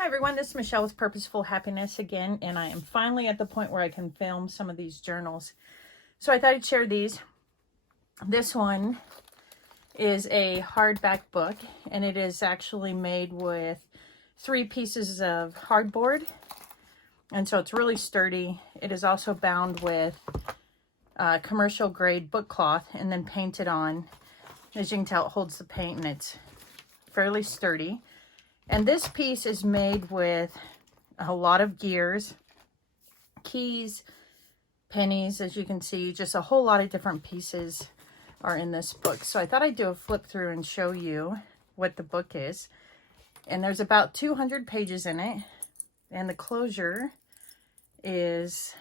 Hi everyone, this is Michelle with Purposeful Happiness again, and I am finally at the point where I can film some of these journals. So I thought I'd share these. This one is a hardback book, and it is actually made with 3 pieces of hardboard, and so it's really sturdy. It is also bound with commercial grade book cloth and then painted on. As you can tell, it holds the paint and it's fairly sturdy. And this piece is made with a lot of gears, keys, pennies, as you can see, just a whole lot of different pieces are in this book. So I thought I'd do a flip through and show you what the book is. And there's about 200 pages in it. And the closure is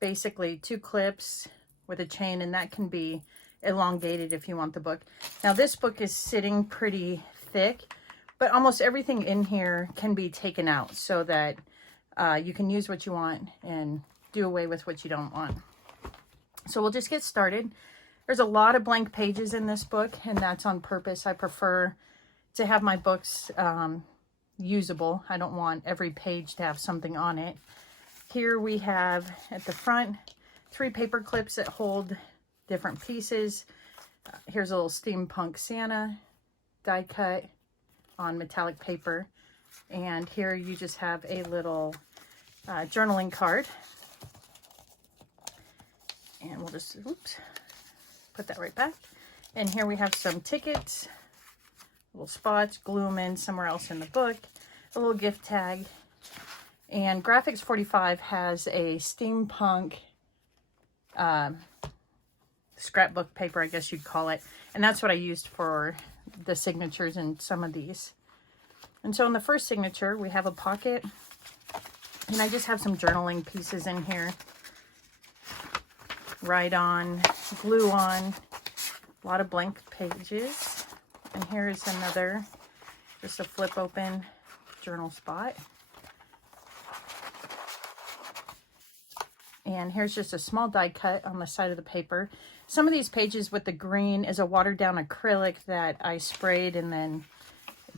basically 2 clips with a chain, and that can be elongated if you want the book. Now this book is sitting pretty thick, but almost everything in here can be taken out so that you can use what you want and do away with what you don't want. So we'll just get started. There's a lot of blank pages in this book, and that's on purpose. I prefer to have my books usable. I don't want every page to have something on it. Here we have at the front 3 paper clips that hold different pieces. Here's a little Steampunk Santa die cut on metallic paper, and here you just have a little journaling card, and we'll just put that right back. And here we have some tickets, little spots, glue them in somewhere else in the book, a little gift tag, and Graphics 45 has a steampunk scrapbook paper, I guess you'd call it, and that's what I used for the signatures in some of these. And so in the first signature we have a pocket, and I just have some journaling pieces in here. Write on, glue on, a lot of blank pages. And here is another, just a flip open journal spot. And here's just a small die cut on the side of the paper. Some of these pages with the green is a watered down acrylic that I sprayed and then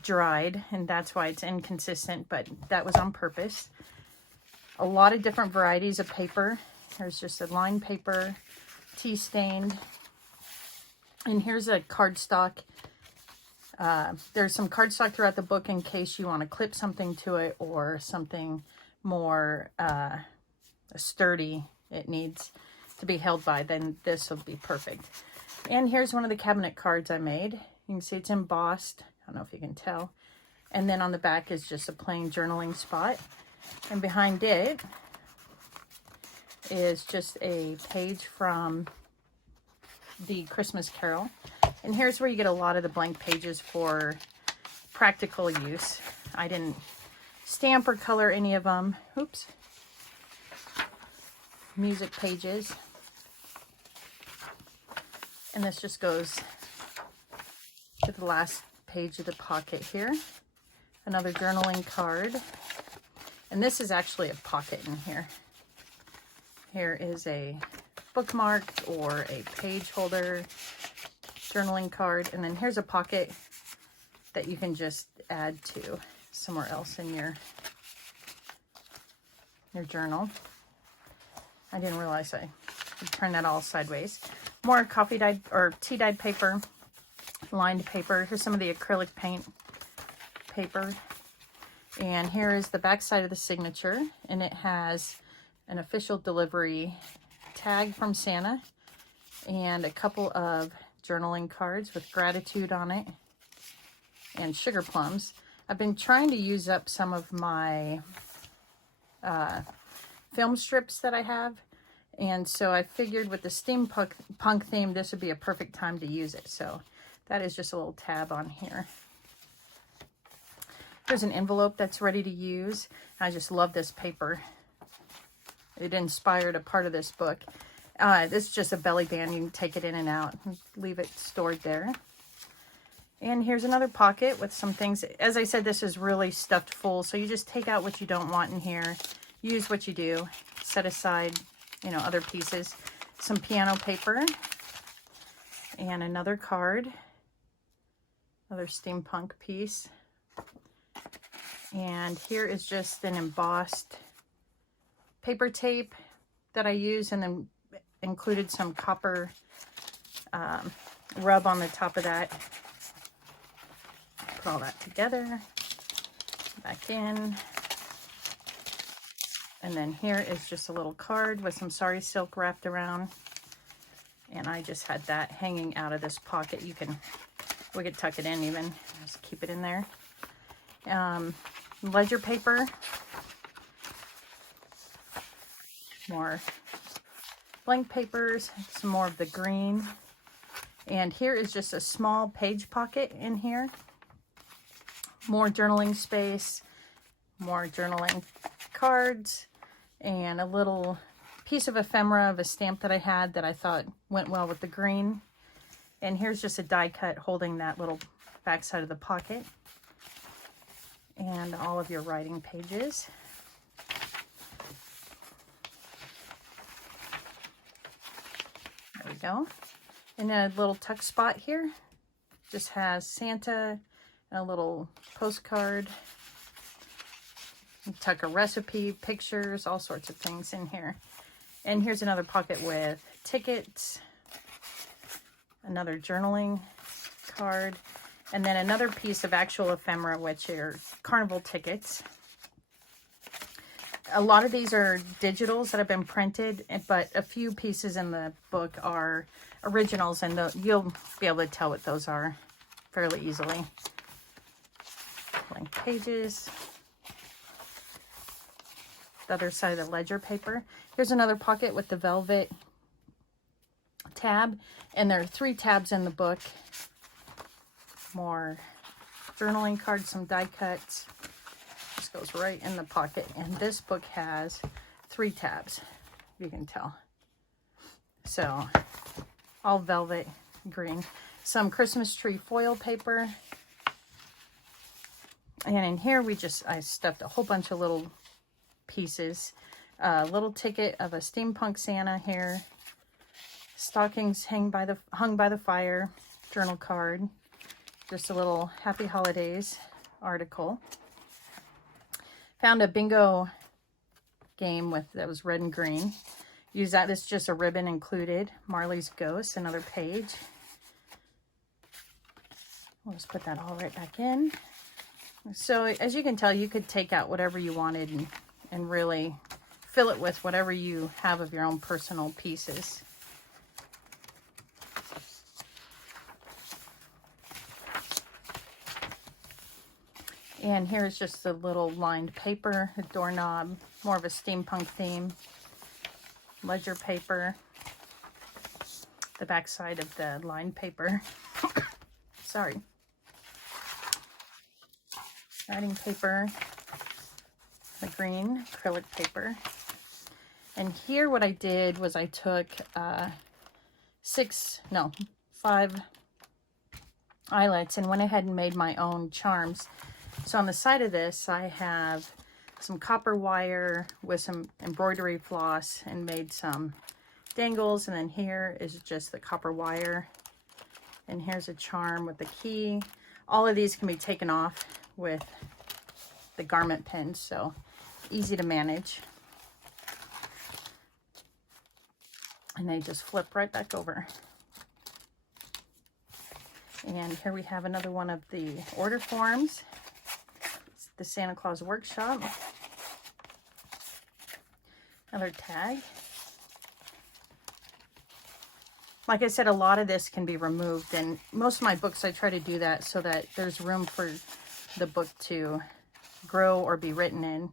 dried, and that's why it's inconsistent, but that was on purpose. A lot of different varieties of paper. Here's just a lined paper, tea stained, and here's a cardstock. There's some cardstock throughout the book in case you want to clip something to it or something more sturdy it needs to be held by, then this will be perfect. And here's one of the cabinet cards I made. You can see it's embossed. I don't know if you can tell. And then on the back is just a plain journaling spot. And behind it is just a page from the Christmas Carol. And here's where you get a lot of the blank pages for practical use. I didn't stamp or color any of them. Oops. Music pages. And this just goes to the last page of the pocket here. Another journaling card. And this is actually a pocket in here. Here is a bookmark or a page holder journaling card. And then here's a pocket that you can just add to somewhere else in your journal. I didn't realize I could turn that all sideways. More coffee dyed or tea dyed paper, lined paper. Here's some of the acrylic paint paper. And here is the back side of the signature, and it has an official delivery tag from Santa and a couple of journaling cards with gratitude on it and sugar plums. I've been trying to use up some of my film strips that I have, and so I figured with the steampunk theme this would be a perfect time to use it. So that is just a little tab on here. There's an envelope that's ready to use. I just love this paper. It inspired a part of this book. This is just a belly band. You can take it in and out and leave it stored there. And here's another pocket with some things. As I said, this is really stuffed full, so you just take out what you don't want in here, use what you do, set aside, other pieces. Some piano paper and another card, another steampunk piece. And here is just an embossed paper tape that I use, and then included some copper rub on the top of that. Put all that together, back in. And then here is just a little card with some sari silk wrapped around. And I just had that hanging out of this pocket. We could tuck it in even, just keep it in there. Ledger paper. More blank papers, some more of the green. And here is just a small page pocket in here. More journaling space, more journaling cards, and a little piece of ephemera of a stamp that I had that I thought went well with the green. And here's just a die cut holding that little back side of the pocket. And all of your writing pages. There we go. And a little tuck spot here just has Santa and a little postcard. You tuck a recipe, pictures, all sorts of things in here. And here's another pocket with tickets, another journaling card, and then another piece of actual ephemera, which are carnival tickets. A lot of these are digitals that have been printed, but a few pieces in the book are originals, and you'll be able to tell what those are fairly easily. Blank pages. The other side of the ledger paper. Here's another pocket with the velvet tab, and there are 3 tabs in the book. More journaling cards, some die cuts. This goes right in the pocket, and this book has 3 tabs, you can tell. So all velvet green. Some Christmas tree foil paper, and in here I stuffed a whole bunch of little pieces. A little ticket of a steampunk Santa here, stockings hung by the fire, journal card, just a little happy holidays article. Found a bingo game that was red and green. Use that. It's just a ribbon included. Marley's Ghost, another page. We'll just put that all right back in. So as you can tell, you could take out whatever you wanted and really fill it with whatever you have of your own personal pieces. And here's just a little lined paper, a doorknob, more of a steampunk theme. Ledger paper. The back side of the lined paper. Sorry. Writing paper. The green acrylic paper. And here what I did was I took 5 eyelets and went ahead and made my own charms. So on the side of this, I have some copper wire with some embroidery floss and made some dangles. And then here is just the copper wire. And here's a charm with the key. All of these can be taken off with the garment pins, so easy to manage. And they just flip right back over. And here we have another one of the order forms. It's the Santa Claus Workshop. Another tag. Like I said, a lot of this can be removed, and most of my books I try to do that so that there's room for the book to grow or be written in.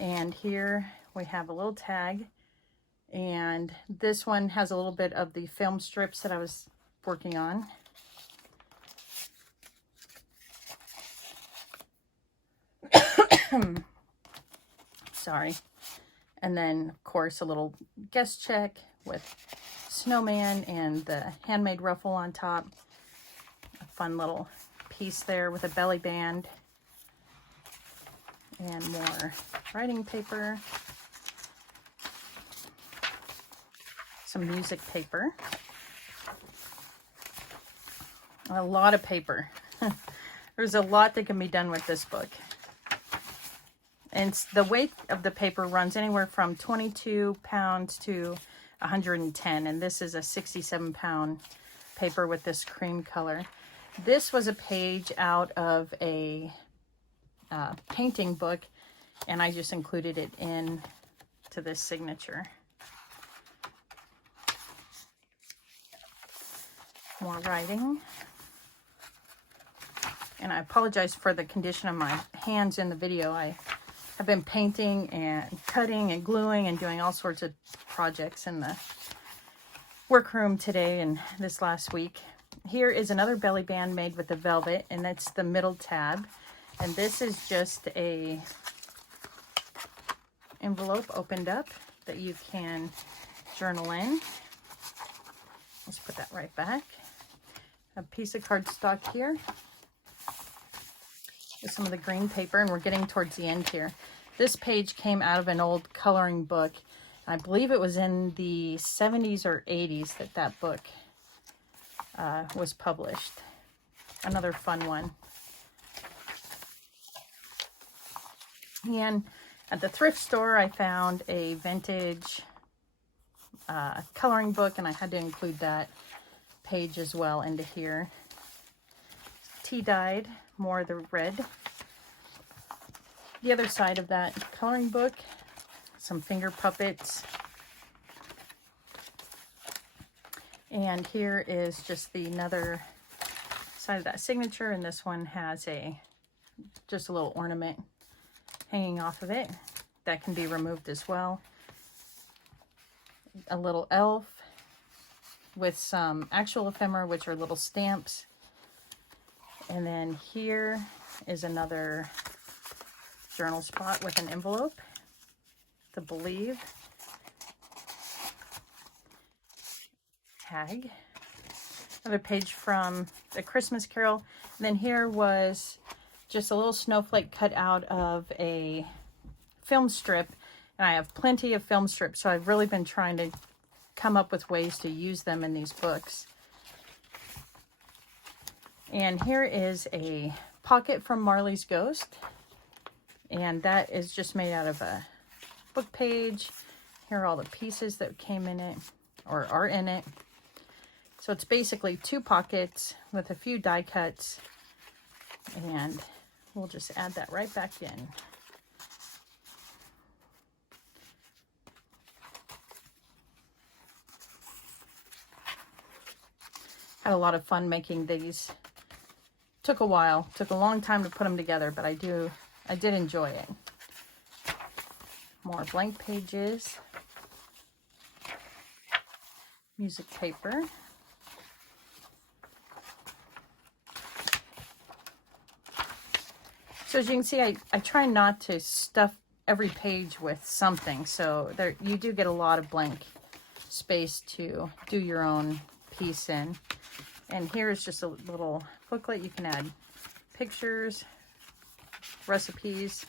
And here we have a little tag, and this one has a little bit of the film strips that I was working on. Sorry. And then of course a little guest check with snowman and the handmade ruffle on top. A fun little piece there with a belly band. And more writing paper. Some music paper. A lot of paper. There's a lot that can be done with this book. And the weight of the paper runs anywhere from 22 pounds to 110. And this is a 67-pound paper with this cream color. This was a page out of a painting book, and I just included it in to this signature. More writing. And I apologize for the condition of my hands in the video. I have been painting and cutting and gluing and doing all sorts of projects in the workroom today and this last week. Here is another belly band made with the velvet, and that's the middle tab. And this is just a envelope opened up that you can journal in. Let's put that right back. A piece of cardstock here with some of the green paper, and we're getting towards the end here. This page came out of an old coloring book. I believe it was in the 70s or 80s that that book was published. Another fun one. And at the thrift store, I found a vintage coloring book, and I had to include that page as well into here. Tea dyed, more of the red. The other side of that coloring book, some finger puppets. And here is just another side of that signature, and this one has just a little ornament hanging off of it that can be removed as well. A little elf with some actual ephemera, which are little stamps. And then here is another journal spot with an envelope to believe. Tag. Another page from the Christmas Carol. And then here was just a little snowflake cut out of a film strip. And I have plenty of film strips, so I've really been trying to come up with ways to use them in these books. And here is a pocket from Marley's Ghost. And that is just made out of a book page. Here are all the pieces that came in it, or are in it. So it's basically 2 pockets with a few die cuts. And we'll just add that right back in. Had a lot of fun making these. Took a while, took a long time to put them together, but I did enjoy it. More blank pages. Music paper. So as you can see, I try not to stuff every page with something, so there you do get a lot of blank space to do your own piece in. And here is just a little booklet. You can add pictures, recipes.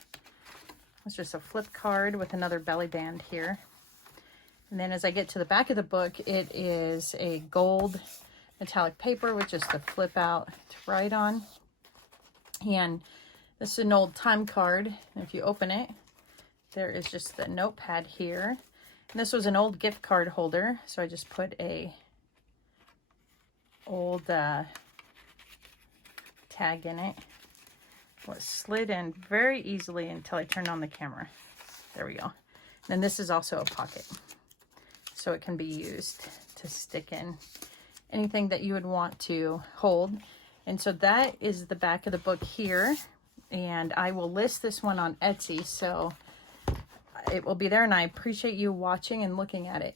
It's just a flip card with another belly band here. And then as I get to the back of the book, it is a gold metallic paper with just a flip out to write on. And this is an old time card. And if you open it, there is just the notepad here. And this was an old gift card holder, so I just put a old tag in it. Was slid in very easily until I turned on the camera. There we go. And this is also a pocket, so it can be used to stick in anything that you would want to hold. And so that is the back of the book here, and I will list this one on Etsy, so it will be there, and I appreciate you watching and looking at it.